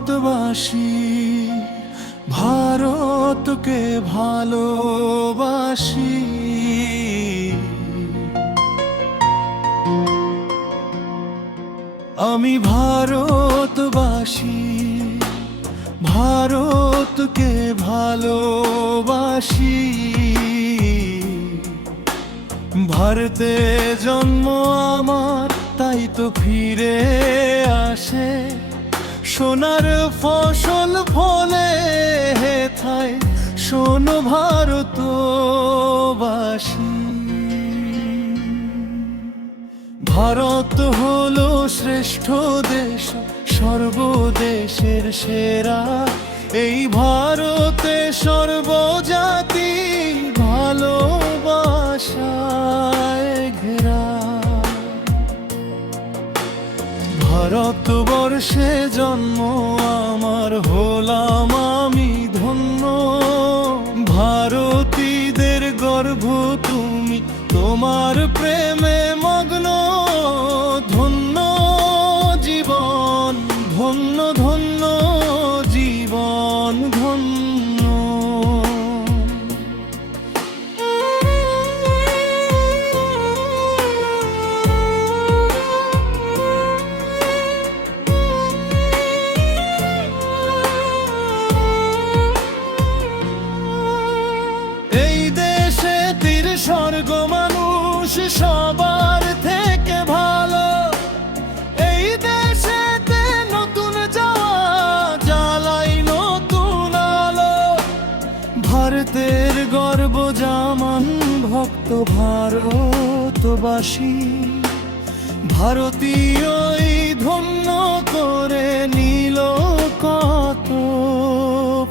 ভারতবাসী, ভারতকে ভালোবাসি। আমি ভারতবাসী, ভারতকে ভালোবাসি। ভারতে জন্ম আমার, তাই তো ফিরে আসে সোনার ফসল ফলে। হেথায় শোনো ভারতবাসী, ভারত হলো শ্রেষ্ঠ দেশ, সর্বদেশের সেরা। এই ভারতে সর্বজাতি ভালোবাসায় ঘেরা। ভারতবর্ষে জন্ম আমার, হলাম আমি ধন্য। ভারতীদের গর্ভ তুমি, তোমার প্রেমে মগ্ন। ধন্য জীবন, ধন্য ধন্য জীবন, ধন্য। এই দেশে তীর স্বর্গ, মানুষ সবার থেকে ভালো। এই দেশেতে নতুন যাওয়া, জ্বালাই নতুন আলো। ভারতের গর্ব জামান ভক্ত ভারতবাসী। ভারতীয়ই ধন্য করে নিল কত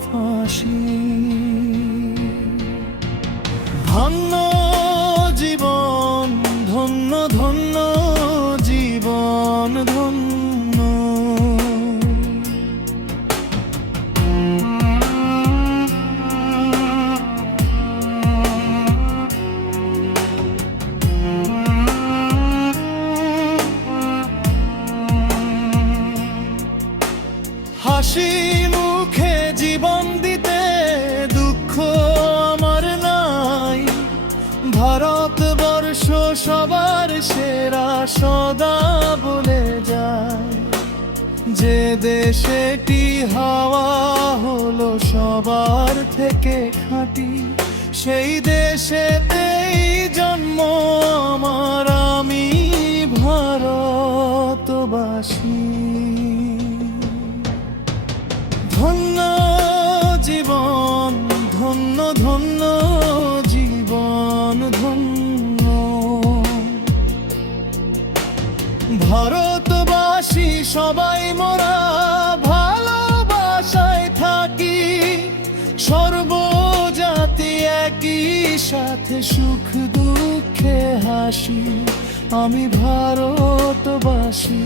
ফাঁসি। ধন্য জীবন, ধন্য ধন্য জীবন, ধন্য। হাসি মুখে জীবন দিতে দুঃখ আমার নাই। ভারতবর্ষ সবার সেরা সদা বলে যায়। যে দেশেটি হাওয়া হলো সবার থেকে খাঁটি, সেই দেশেতেই জন্ম আমার। আমি ভারতবাসী, ধন্য জীবন, ধন্য ধন্য জীবন, ধন্য। ভারতবাসী সবাই মোরা ভালোবাসায় থাকি। সর্বজাতি একই সাথে সুখ দুঃখে হাসি। আমি ভারতবাসী,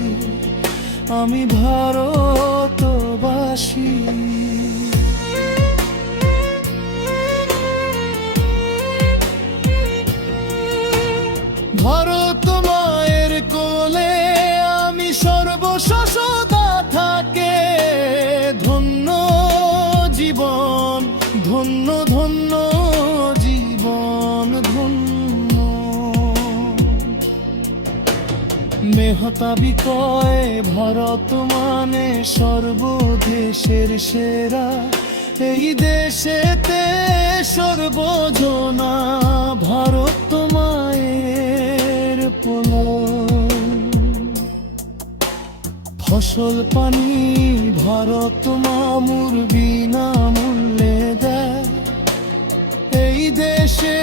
আমি ভারতবাসী। ভারত মায়ের কোলে আমি সর্বশসদা থাকে। ধন্য জীবন, ধন্য ধন্য জীবন, ধন্য। মেহতাবি কয় ভারত মানে সর্বদেশের সেরা। এই দেশেতে সর্বজনা ভারত মায়ের ফসল পানি ভারত মামুর বিনামূল্যে দেয়। এই দেশে